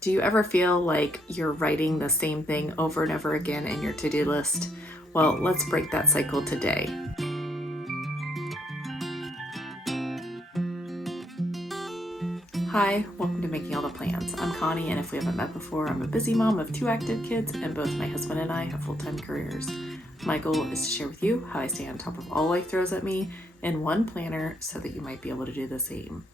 Do you ever feel like you're writing the same thing over and over again in your to-do list? Well, let's break that cycle today. Hi, welcome to Making All the Plans. I'm Connie, and if we haven't met before, I'm a busy mom of 2 active kids, and both my husband and I have full-time careers. My goal is to share with you how I stay on top of all life throws at me in one planner so that you might be able to do the same.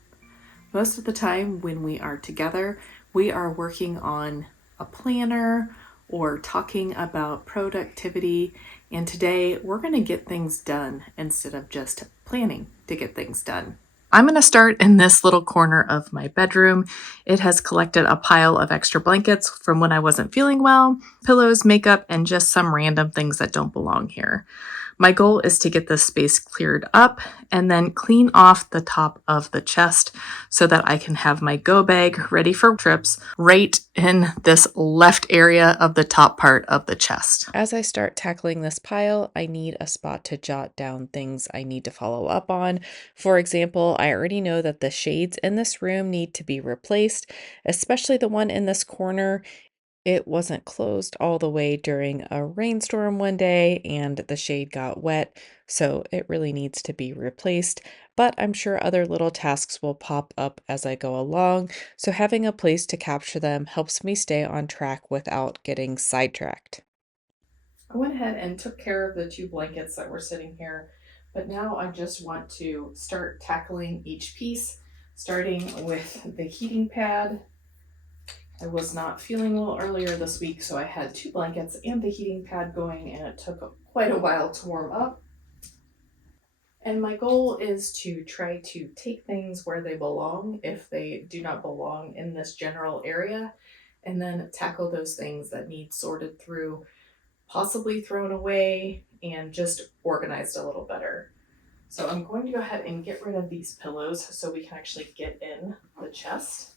Most of the time when we are together, we are working on a planner or talking about productivity. And today we're going to get things done instead of just planning to get things done. I'm going to start in this little corner of my bedroom. It has collected a pile of extra blankets from when I wasn't feeling well, pillows, makeup, and just some random things that don't belong here. My goal is to get this space cleared up and then clean off the top of the chest so that I can have my go bag ready for trips right in this left area of the top part of the chest. As I start tackling this pile, I need a spot to jot down things I need to follow up on. For example, I already know that the shades in this room need to be replaced, especially the one in this corner. It wasn't closed all the way during a rainstorm one day and the shade got wet, so it really needs to be replaced. But I'm sure other little tasks will pop up as I go along, so having a place to capture them helps me stay on track without getting sidetracked. I went ahead and took care of the 2 blankets that were sitting here, but now I just want to start tackling each piece, starting with the heating pad. I was not feeling well earlier this week, so I had 2 blankets and the heating pad going, and it took quite a while to warm up. And my goal is to try to take things where they belong if they do not belong in this general area, and then tackle those things that need sorted through, possibly thrown away, and just organized a little better. So I'm going to go ahead and get rid of these pillows so we can actually get in the chest.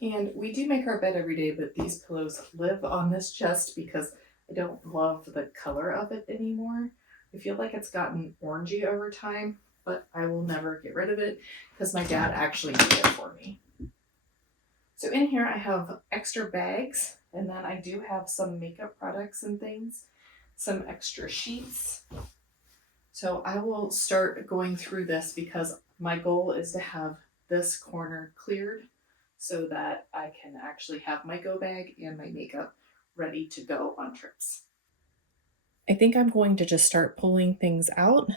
And we do make our bed every day, but these pillows live on this chest because I don't love the color of it anymore. I feel like it's gotten orangey over time, but I will never get rid of it because my dad actually made it for me. So in here I have extra bags, and then I do have some makeup products and things, some extra sheets. So I will start going through this because my goal is to have this corner cleared so that I can actually have my go bag and my makeup ready to go on trips. I think I'm going to just start pulling things out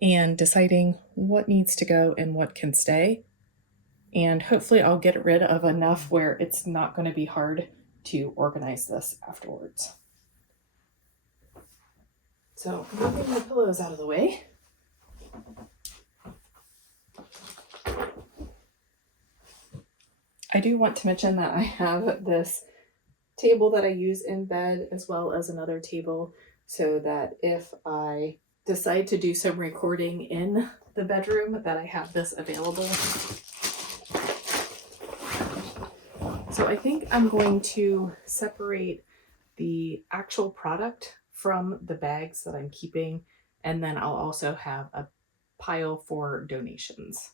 and deciding what needs to go and what can stay. And hopefully I'll get rid of enough where it's not going to be hard to organize this afterwards. So moving the pillows out of the way. I do want to mention that I have this table that I use in bed as well as another table so that if I decide to do some recording in the bedroom that I have this available. So I think I'm going to separate the actual product from the bags that I'm keeping, and then I'll also have a pile for donations.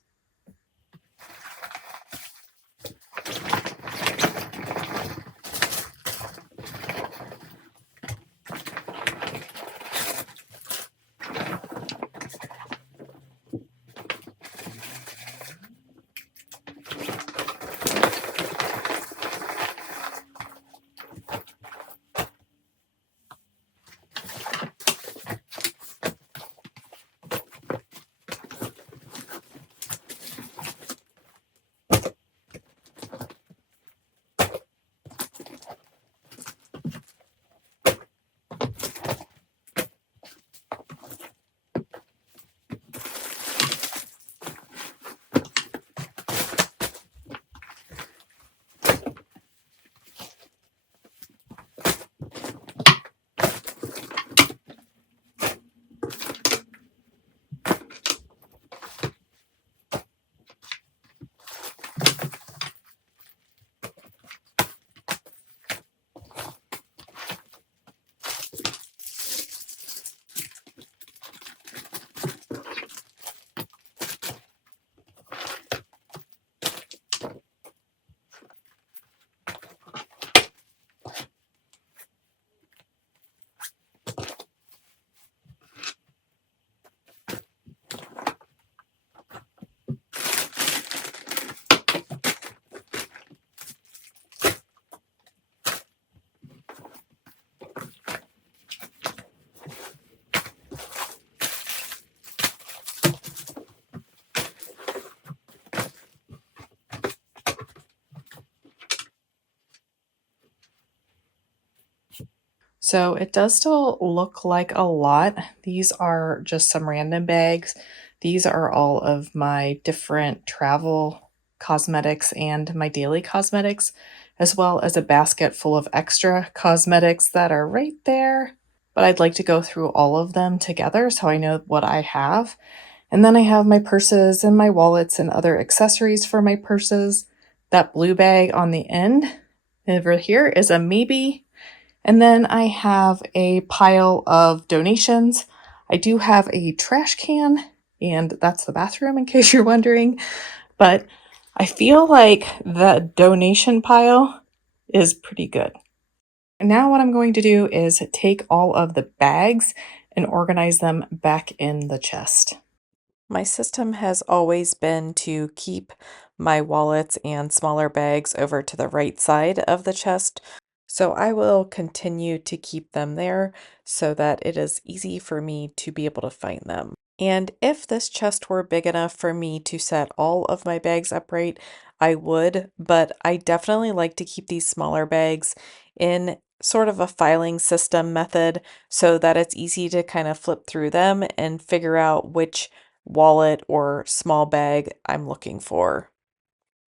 So it does still look like a lot. These are just some random bags. These are all of my different travel cosmetics and my daily cosmetics, as well as a basket full of extra cosmetics that are right there. But I'd like to go through all of them together so I know what I have. And then I have my purses and my wallets and other accessories for my purses. That blue bag on the end over here is a maybe. And then I have a pile of donations. I do have a trash can, and that's the bathroom in case you're wondering. But I feel like the donation pile is pretty good. And now, what I'm going to do is take all of the bags and organize them back in the chest. My system has always been to keep my wallets and smaller bags over to the right side of the chest, so I will continue to keep them there so that it is easy for me to be able to find them. And if this chest were big enough for me to set all of my bags upright, I would, but I definitely like to keep these smaller bags in sort of a filing system method so that it's easy to kind of flip through them and figure out which wallet or small bag I'm looking for.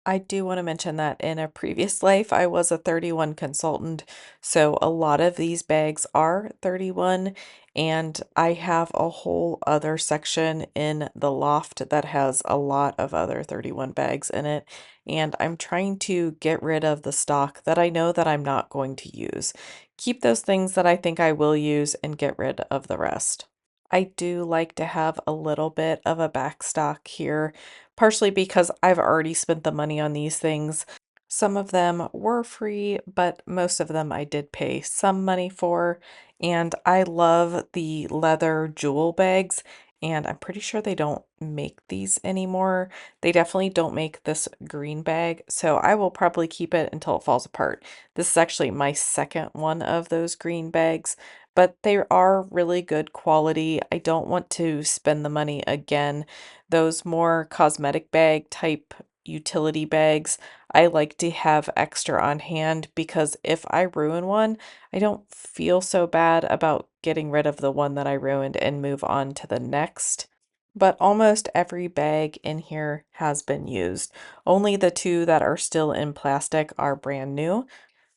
I do want to mention that in a previous life, I was a 31 consultant, so a lot of these bags are 31, and I have a whole other section in the loft that has a lot of other 31 bags in it, and I'm trying to get rid of the stock that I know that I'm not going to use. Keep those things that I think I will use and get rid of the rest. I do like to have a little bit of a back stock here, partially because I've already spent the money on these things. Some of them were free, but most of them I did pay some money for. And I love the leather jewel bags, and I'm pretty sure they don't make these anymore. They definitely don't make this green bag, so I will probably keep it until it falls apart. This is actually my second one of those green bags, but they are really good quality. I don't want to spend the money again. Those more cosmetic bag type utility bags, I like to have extra on hand because if I ruin one, I don't feel so bad about getting rid of the one that I ruined and move on to the next. But almost every bag in here has been used. Only the two that are still in plastic are brand new,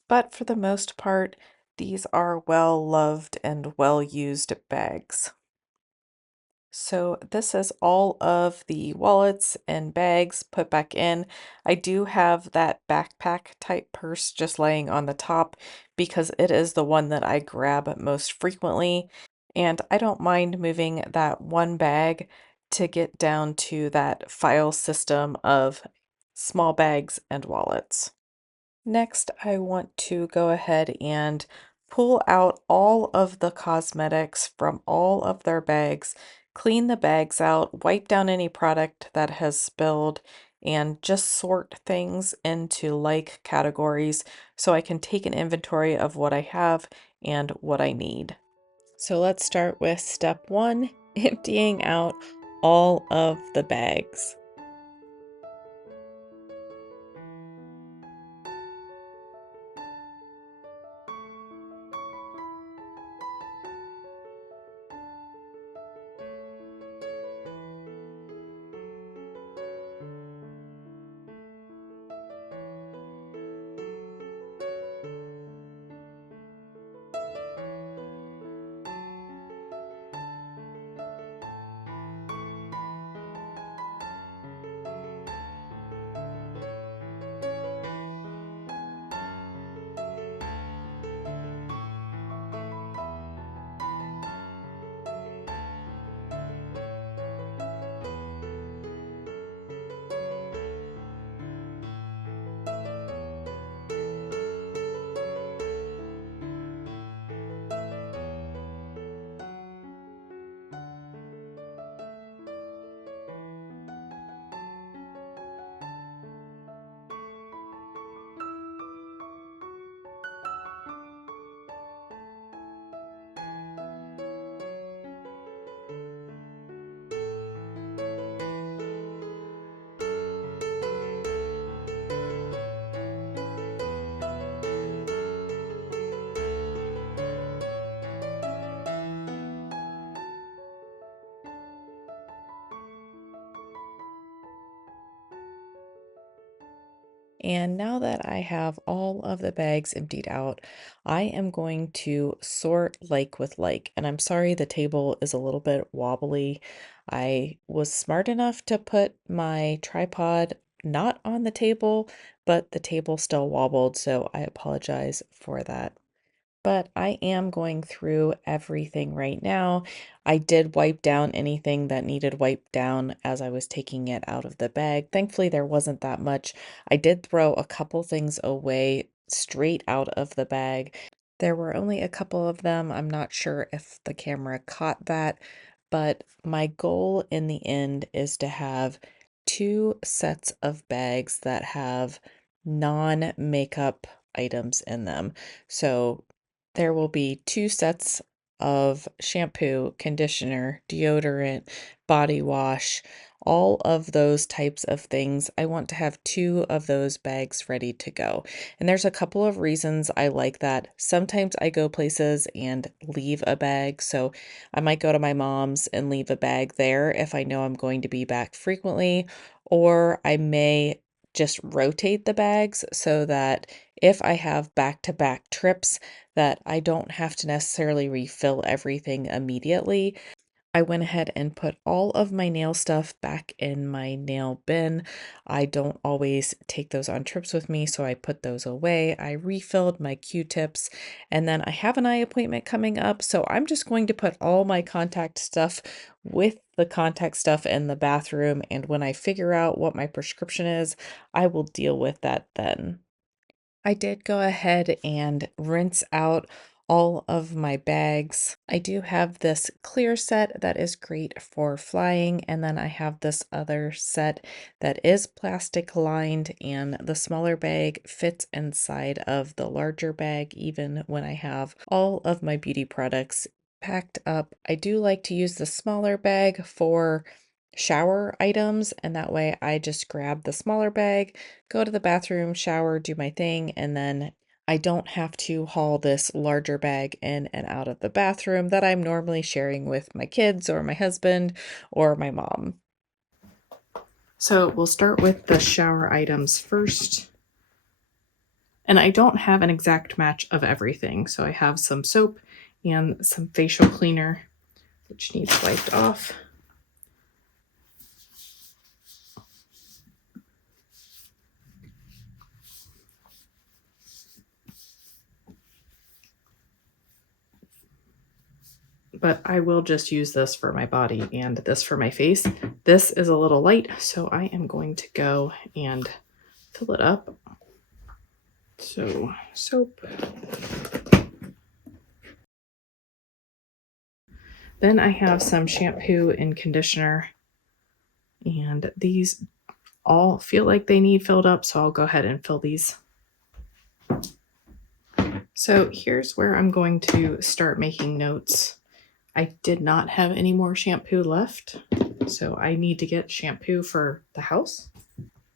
but for the most part, these are well loved and well used bags. So this is all of the wallets and bags put back in. I do have that backpack type purse just laying on the top because it is the one that I grab most frequently. And I don't mind moving that one bag to get down to that file system of small bags and wallets. Next, I want to go ahead and pull out all of the cosmetics from all of their bags, clean the bags out, wipe down any product that has spilled, and just sort things into like categories so I can take an inventory of what I have and what I need. So let's start with step one, emptying out all of the bags. and now that I have all of the bags emptied out, I am going to sort like with like. And I'm sorry the table is a little bit wobbly. I was smart enough to put my tripod not on the table, but the table still wobbled, so I apologize for that. But I am going through everything right now. I did wipe down anything that needed wiped down as I was taking it out of the bag. Thankfully, there wasn't that much. I did throw a couple things away straight out of the bag. There were only a couple of them. I'm not sure if the camera caught that, but my goal in the end is to have two sets of bags that have non-makeup items in them. So there will be two sets of shampoo, conditioner, deodorant, body wash, all of those types of things. I want to have two of those bags ready to go. And there's a couple of reasons I like that. Sometimes I go places and leave a bag. So I might go to my mom's and leave a bag there if I know I'm going to be back frequently, or I may just rotate the bags so that if I have back-to-back trips, that I don't have to necessarily refill everything immediately. I went ahead and put all of my nail stuff back in my nail bin. I don't always take those on trips with me, so I put those away. I refilled my Q-tips, and then I have an eye appointment coming up, so I'm just going to put all my contact stuff with the contact stuff in the bathroom, and when I figure out what my prescription is, I will deal with that then. I did go ahead and rinse out all of my bags. I do have this clear set that is great for flying, and then I have this other set that is plastic lined, and the smaller bag fits inside of the larger bag, even when I have all of my beauty products packed up. I do like to use the smaller bag for shower items, and that way I just grab the smaller bag, go to the bathroom, shower, do my thing, and then I don't have to haul this larger bag in and out of the bathroom that I'm normally sharing with my kids or my husband or my mom. So we'll start with the shower items first. And I don't have an exact match of everything. So I have some soap and some facial cleaner, which needs wiped off. But I will just use this for my body and this for my face. This is a little light, so I am going to go and fill it up. So, soap. Then I have some shampoo and conditioner, and these all feel like they need filled up, so I'll go ahead and fill these. So here's where I'm going to start making notes. I did not have any more shampoo left, so I need to get shampoo for the house.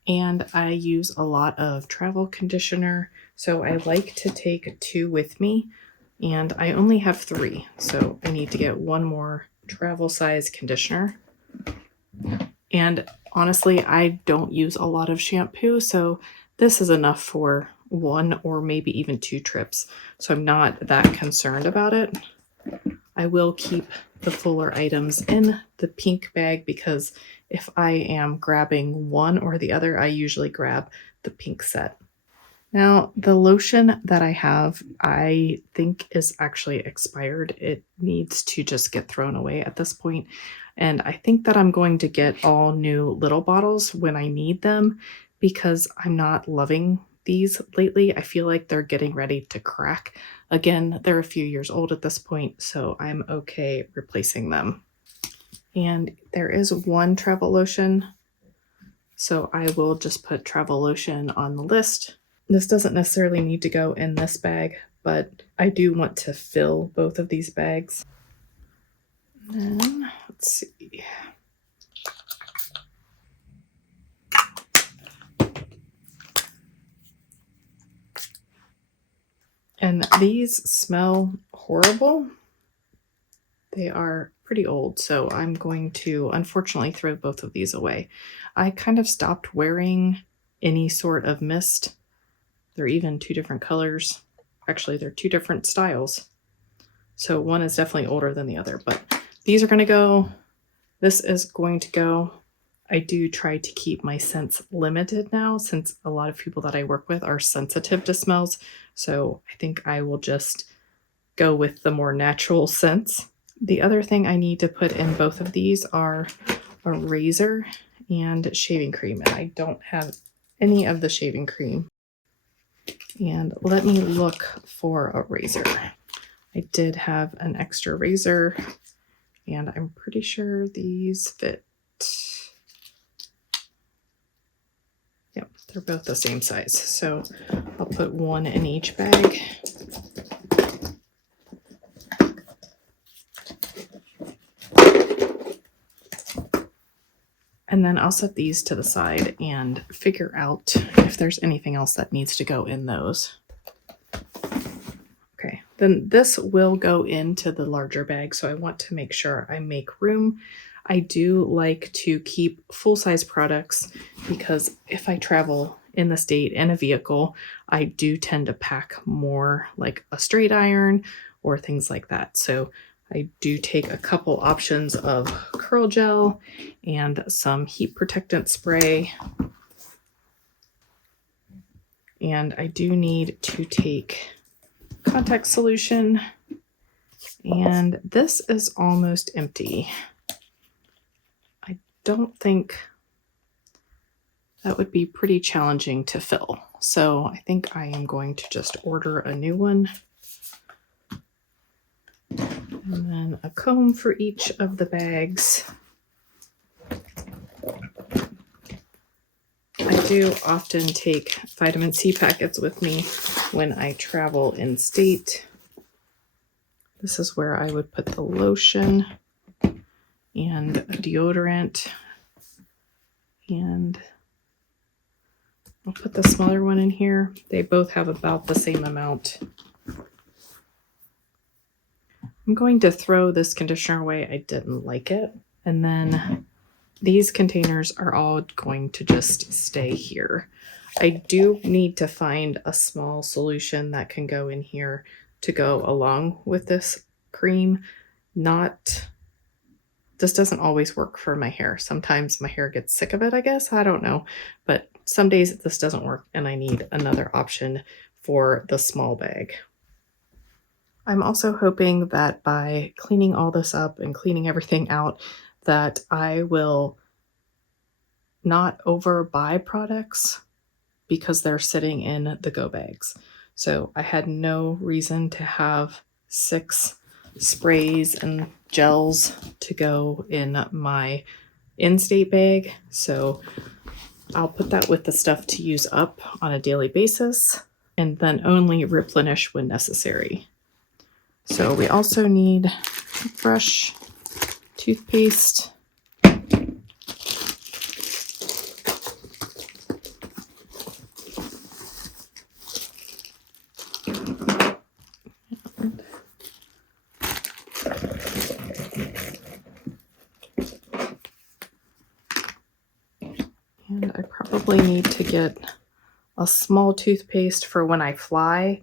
And I use a lot of travel conditioner, so I like to take two with me, and I only have three, so I need to get one more travel size conditioner. And honestly, I don't use a lot of shampoo, so this is enough for one or maybe even two trips, so I'm not that concerned about it. I will keep the fuller items in the pink bag because if I am grabbing one or the other, I usually grab the pink set. Now, the lotion that I have, I think is actually expired. It needs to just get thrown away at this point. And I think that I'm going to get all new little bottles when I need them because I'm not loving these lately. I feel like they're getting ready to crack. Again, they're a few years old at this point, so I'm okay replacing them. And there is one travel lotion, so I will just put travel lotion on the list. This doesn't necessarily need to go in this bag, but I do want to fill both of these bags. And then, let's see. And these smell horrible. They are pretty old, so I'm going to unfortunately throw both of these away. I kind of stopped wearing any sort of mist. They're even 2 different colors. Actually, they're 2 different styles. So one is definitely older than the other, but these are going to go. This is going to go. I do try to keep my scents limited now since a lot of people that I work with are sensitive to smells. So I think I will just go with the more natural scents. The other thing I need to put in both of these are a razor and shaving cream. And I don't have any of the shaving cream. And let me look for a razor. I did have an extra razor, and I'm pretty sure these fit. Yep, they're both the same size. So I'll put one in each bag. And then I'll set these to the side and figure out if there's anything else that needs to go in those. Okay, then this will go into the larger bag, so I want to make sure I make room. I do like to keep full-size products because if I travel in the state in a vehicle, I do tend to pack more, like a straight iron or things like that. So I do take a couple options of curl gel and some heat protectant spray. And I do need to take contact solution. And this is almost empty. I don't think that would be pretty challenging to fill. So I think I am going to just order a new one. And then a comb for each of the bags. I do often take vitamin C packets with me when I travel in state. This is where I would put the lotion and a deodorant. And I'll put the smaller one in here. They both have about the same amount. I'm going to throw this conditioner away. I didn't like it. And then these containers are all going to just stay here. I do need to find a small solution that can go in here to go along with this cream. This doesn't always work for my hair. Sometimes my hair gets sick of it, I guess. I don't know. But some days this doesn't work and I need another option for the small bag. I'm also hoping that by cleaning all this up and cleaning everything out, that I will not overbuy products because they're sitting in the go bags. So I had no reason to have 6 sprays and gels to go in my in-state bag. So I'll put that with the stuff to use up on a daily basis and then only replenish when necessary. So we also need toothbrush, toothpaste, and I probably need to get a small toothpaste for when I fly,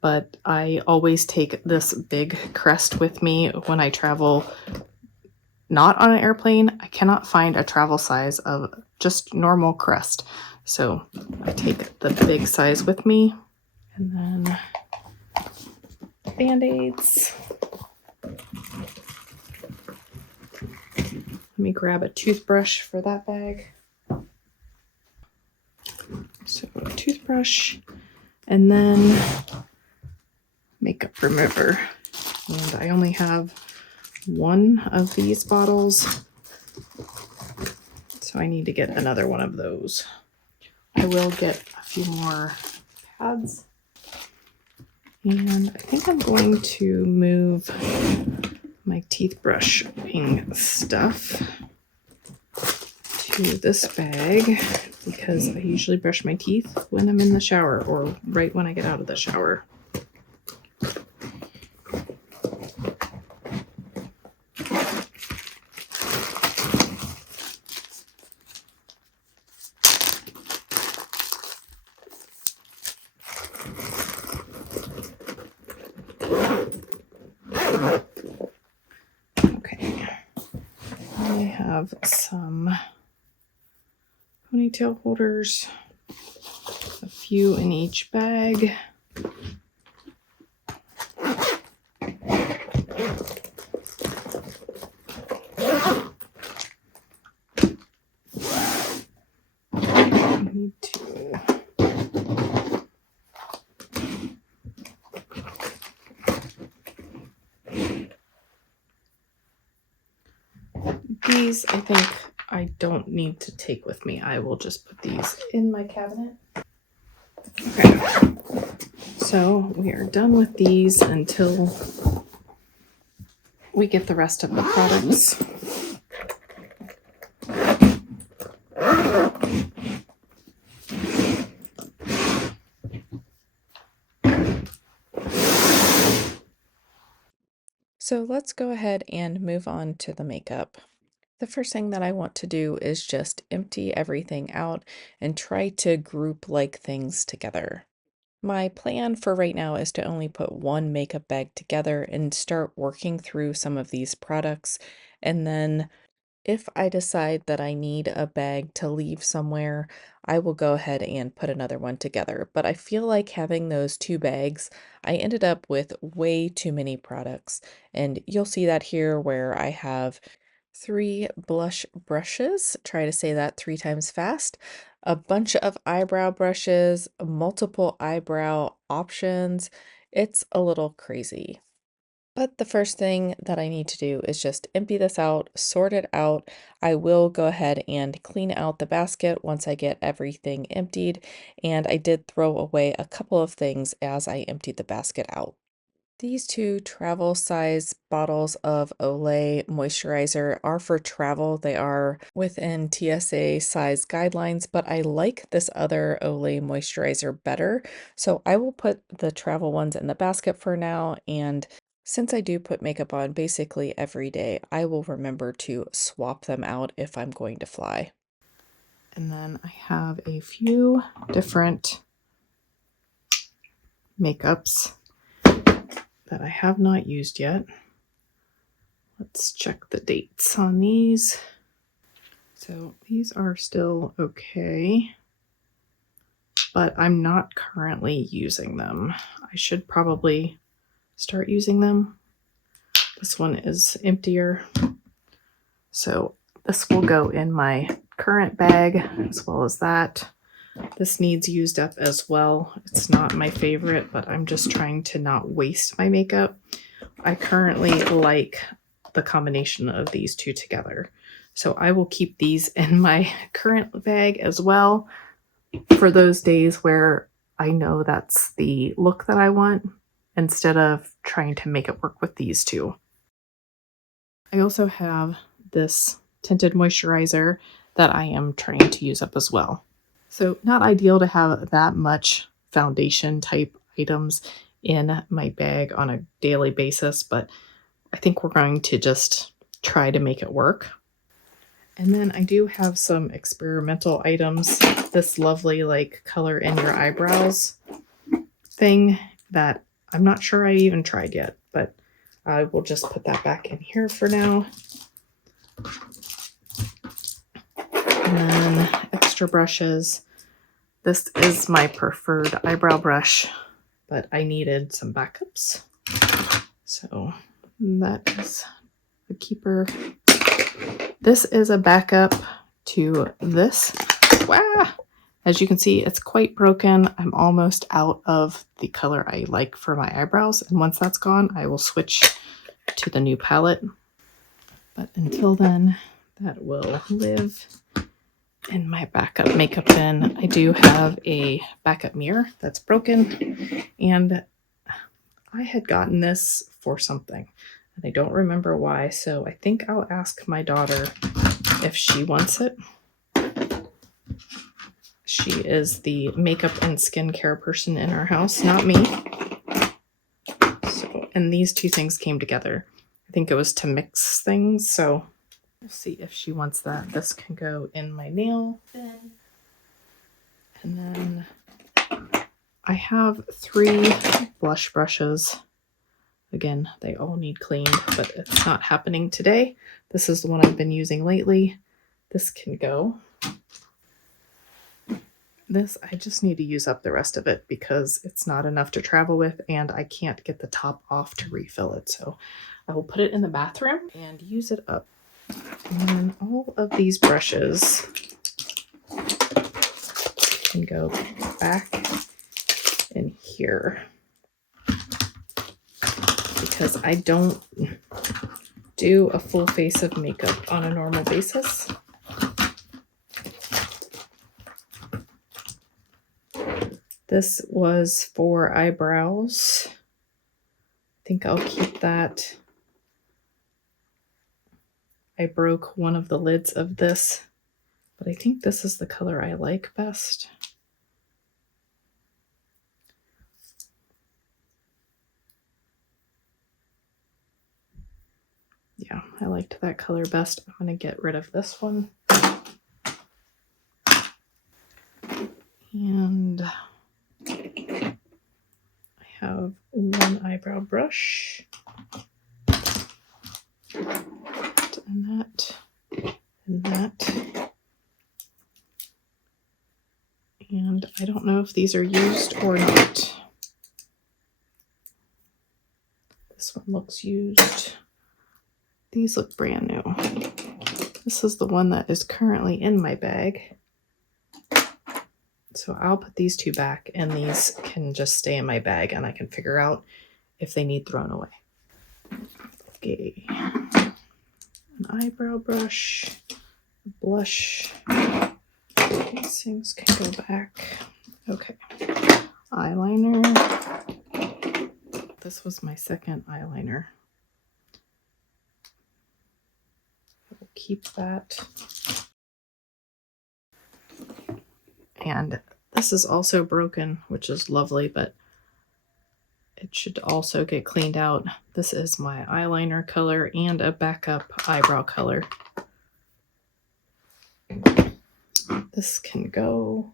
but I always take this big crest with me when I travel not on an airplane. I cannot find a travel size of just normal crest. So I take the big size with me. And then Band-Aids. Let me grab a toothbrush for that bag. So a toothbrush and then makeup remover. And I only have one of these bottles, so I need to get another one of those. I will get a few more pads. And I think I'm going to move my teeth brushing stuff to this bag because I usually brush my teeth when I'm in the shower or right when I get out of the shower. Okay. I have some ponytail holders, a few in each bag. These, I think I don't need to take with me. I will just put these in my cabinet. Okay, so we are done with these until we get the rest of the products. So let's go ahead and move on to the makeup. The first thing that I want to do is just empty everything out and try to group like things together. My plan for right now is to only put one makeup bag together and start working through some of these products. And then if I decide that I need a bag to leave somewhere, I will go ahead and put another one together. But I feel like having those two bags, I ended up with way too many products. And you'll see that here where I have 3 blush brushes, try to say that 3 times fast, a bunch of eyebrow brushes, multiple eyebrow options. It's a little crazy. But the first thing that I need to do is just empty this out, sort it out. I will go ahead and clean out the basket once I get everything emptied, and I did throw away a couple of things as I emptied the basket out. These 2 travel size bottles of Olay moisturizer are for travel. They are within TSA size guidelines, but I like this other Olay moisturizer better. So I will put the travel ones in the basket for now. And since I do put makeup on basically every day, I will remember to swap them out if I'm going to fly. And then I have a few different makeups that I have not used yet. Let's check the dates on these. So these are still okay, but I'm not currently using them. I should probably start using them. This one is emptier. So this will go in my current bag as well as that. This needs used up as well. It's not my favorite, but I'm just trying to not waste my makeup. I currently like the combination of these 2 together. So I will keep these in my current bag as well for those days where I know that's the look that I want instead of trying to make it work with these 2. I also have this tinted moisturizer that I am trying to use up as well. So not ideal to have that much foundation type items in my bag on a daily basis, but I think we're going to just try to make it work. And then I do have some experimental items, this lovely like color in your eyebrows thing that I'm not sure I even tried yet, but I will just put that back in here for now. And then extra brushes. This is my preferred eyebrow brush, but I needed some backups. So that is the keeper. This is a backup to this. Wow! As you can see, it's quite broken. I'm almost out of the color I like for my eyebrows. And once that's gone, I will switch to the new palette. But until then, that will live in my backup makeup bin. I do have a backup mirror that's broken, and I had gotten this for something, and I don't remember why, so I think I'll ask my daughter if she wants it. She is the makeup and skincare person in our house, not me. So, and these 2 things came together. I think it was to mix things, so we'll see if she wants that. This can go in my nail bin. And then I have 3 blush brushes. Again, they all need cleaned, but it's not happening today. This is the one I've been using lately. This can go. This, I just need to use up the rest of it because it's not enough to travel with and I can't get the top off to refill it. So I will put it in the bathroom and use it up. And then all of these brushes can go back in here because I don't do a full face of makeup on a normal basis. This was for eyebrows. I think I'll keep that. I broke one of the lids of this, but I think this is the color I like best. Yeah, I liked that color best. I'm going to get rid of this one. And I have one eyebrow brush. And that. And that. And I don't know if these are used or not. This one looks used. These look brand new. This is the one that is currently in my bag. So I'll put these two back and these can just stay in my bag and I can figure out if they need thrown away. Okay. An eyebrow brush, blush. These things can go back. Okay. Eyeliner. This was my second eyeliner. I'll keep that. And this is also broken, which is lovely, but it should also get cleaned out. This is my eyeliner color and a backup eyebrow color. This can go.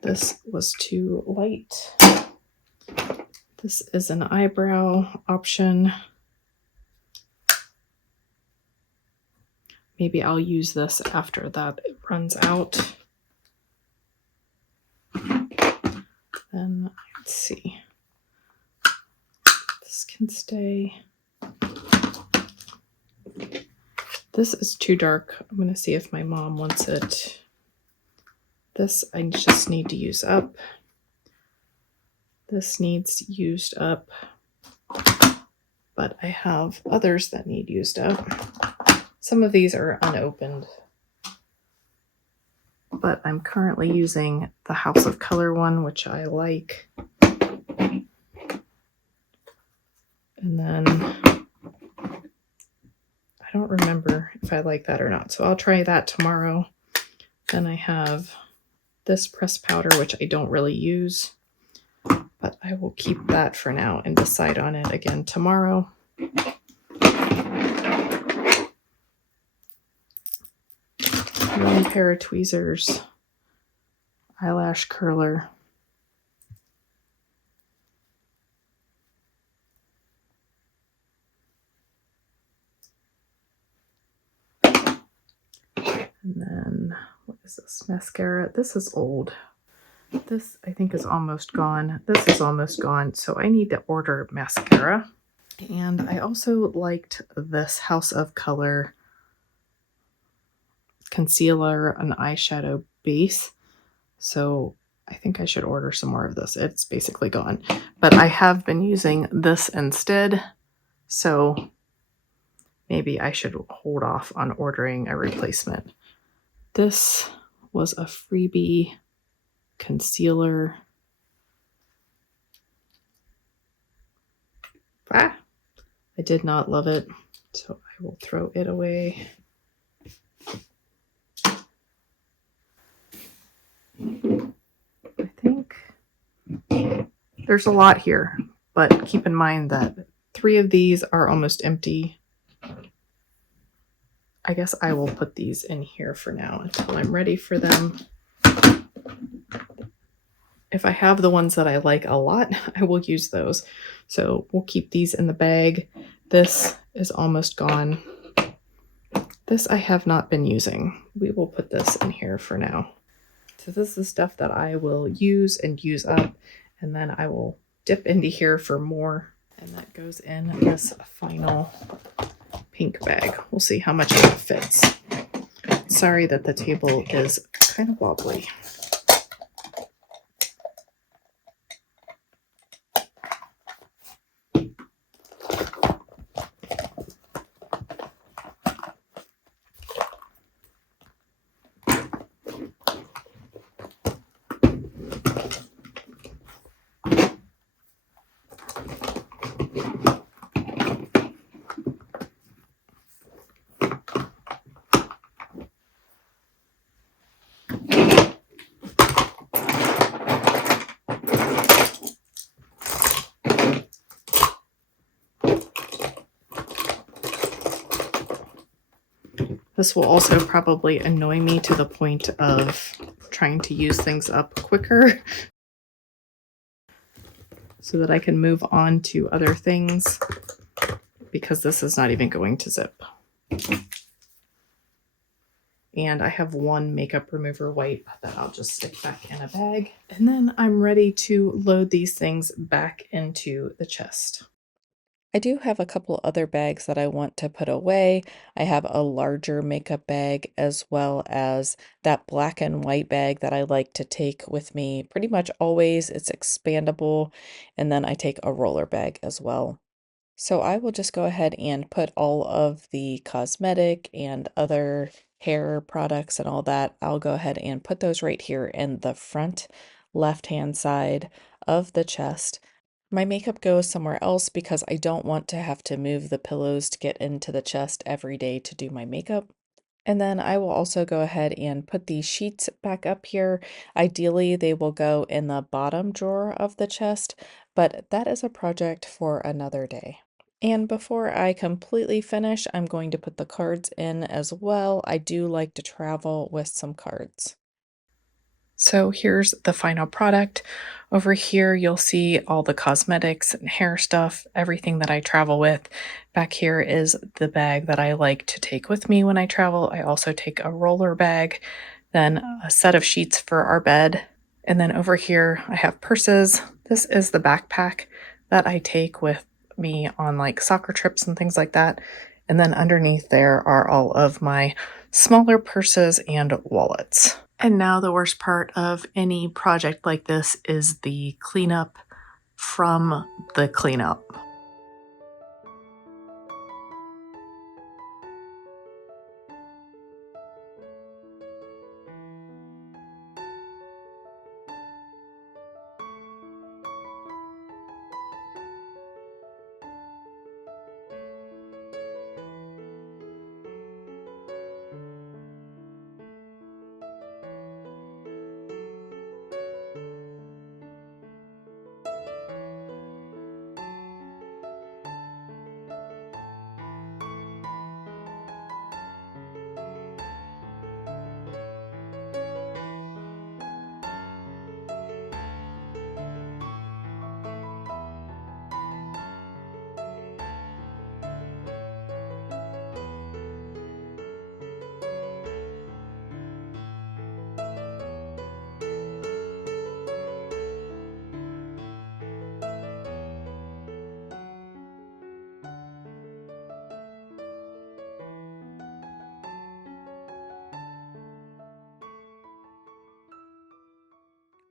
This was too light. This is an eyebrow option. Maybe I'll use this after that it runs out. Then let's see. This can stay. This is too dark. I'm going to see if my mom wants it. This I just need to use up. This needs used up. But I have others that need used up. Some of these are unopened. But I'm currently using the House of Color one, which I like. And then I don't remember if I like that or not. So I'll try that tomorrow. Then I have this pressed powder, which I don't really use. But I will keep that for now and decide on it again tomorrow. One pair of tweezers, eyelash curler, and then what is this? Mascara. This is old. This I think is almost gone. This is almost gone, so I need to order mascara. And I also liked this House of Color concealer, an eyeshadow base. So I think I should order some more of this. It's basically gone. But I have been using this instead. So maybe I should hold off on ordering a replacement. This was a freebie concealer. I did not love it, so I will throw it away. I think there's a lot here, but keep in mind that 3 of these are almost empty. I guess I will put these in here for now until I'm ready for them. If I have the ones that I like a lot, I will use those. So we'll keep these in the bag. This is almost gone. This I have not been using. We will put this in here for now. So this is the stuff that I will use and use up, and then I will dip into here for more. And that goes in this final pink bag. We'll see how much it fits. Sorry that the table is kind of wobbly. This will also probably annoy me to the point of trying to use things up quicker so that I can move on to other things, because this is not even going to zip. And I have one makeup remover wipe that I'll just stick back in a bag. And then I'm ready to load these things back into the chest. I do have a couple other bags that I want to put away. I have a larger makeup bag as well as that black and white bag that I like to take with me pretty much always. It's expandable. And then I take a roller bag as well. So I will just go ahead and put all of the cosmetic and other hair products and all that. I'll go ahead and put those right here in the front left-hand side of the chest. My makeup goes somewhere else because I don't want to have to move the pillows to get into the chest every day to do my makeup. And then I will also go ahead and put these sheets back up here. Ideally, they will go in the bottom drawer of the chest, but that is a project for another day. And before I completely finish, I'm going to put the cards in as well. I do like to travel with some cards. So here's the final product. Over here, you'll see all the cosmetics and hair stuff, everything that I travel with. Back here is the bag that I like to take with me when I travel. I also take a roller bag, then a set of sheets for our bed. And then over here, I have purses. This is the backpack that I take with me on like soccer trips and things like that. And then underneath there are all of my smaller purses and wallets. And now the worst part of any project like this is the cleanup from the cleanup.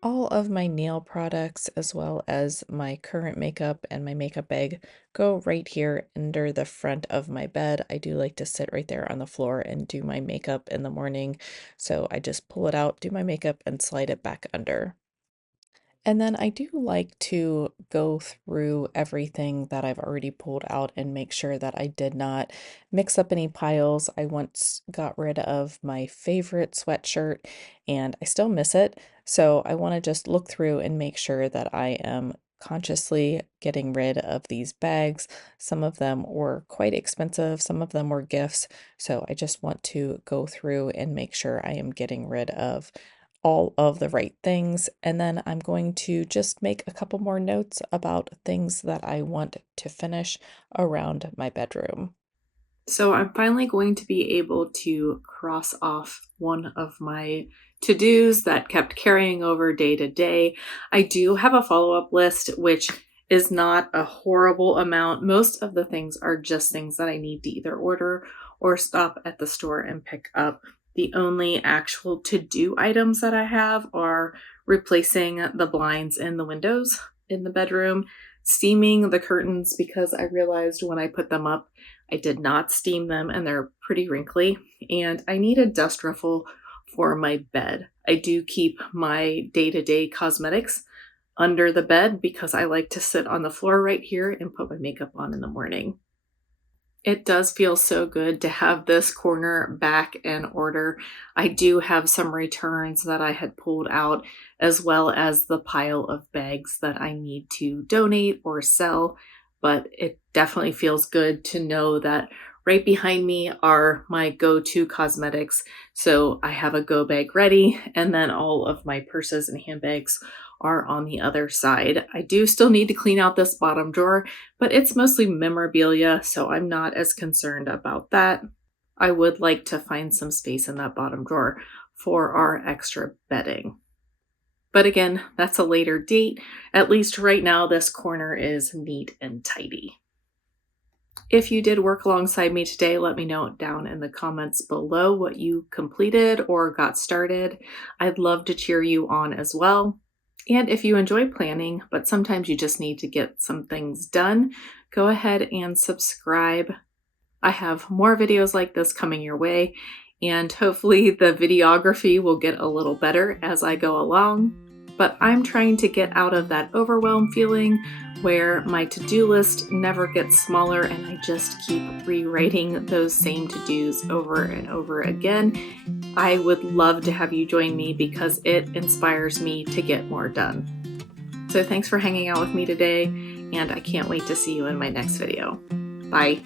All of my nail products, as well as my current makeup and my makeup bag, go right here under the front of my bed. I do like to sit right there on the floor and do my makeup in the morning. So I just pull it out, do my makeup, and slide it back under. And then I do like to go through everything that I've already pulled out and make sure that I did not mix up any piles. I once got rid of my favorite sweatshirt and I still miss it. So I want to just look through and make sure that I am consciously getting rid of these bags. Some of them were quite expensive, some of them were gifts. So I just want to go through and make sure I am getting rid of all of the right things. And then I'm going to just make a couple more notes about things that I want to finish around my bedroom. So I'm finally going to be able to cross off one of my to-dos that kept carrying over day to day. I do have a follow-up list, which is not a horrible amount. Most of the things are just things that I need to either order or stop at the store and pick up. The only actual to-do items that I have are replacing the blinds in the windows in the bedroom, steaming the curtains because I realized when I put them up, I did not steam them and they're pretty wrinkly. And I need a dust ruffle for my bed. I do keep my day-to-day cosmetics under the bed because I like to sit on the floor right here and put my makeup on in the morning. It does feel so good to have this corner back in order. I do have some returns that I had pulled out, as well as the pile of bags that I need to donate or sell. But it definitely feels good to know that right behind me are my go-to cosmetics. So I have a go bag ready, and then all of my purses and handbags are on the other side. I do still need to clean out this bottom drawer, but it's mostly memorabilia, so I'm not as concerned about that. I would like to find some space in that bottom drawer for our extra bedding. But again, that's a later date. At least right now, this corner is neat and tidy. If you did work alongside me today, let me know down in the comments below what you completed or got started. I'd love to cheer you on as well. And if you enjoy planning, but sometimes you just need to get some things done, go ahead and subscribe. I have more videos like this coming your way, and hopefully the videography will get a little better as I go along. But I'm trying to get out of that overwhelm feeling where my to-do list never gets smaller and I just keep rewriting those same to-dos over and over again. I would love to have you join me because it inspires me to get more done. So thanks for hanging out with me today, and I can't wait to see you in my next video. Bye.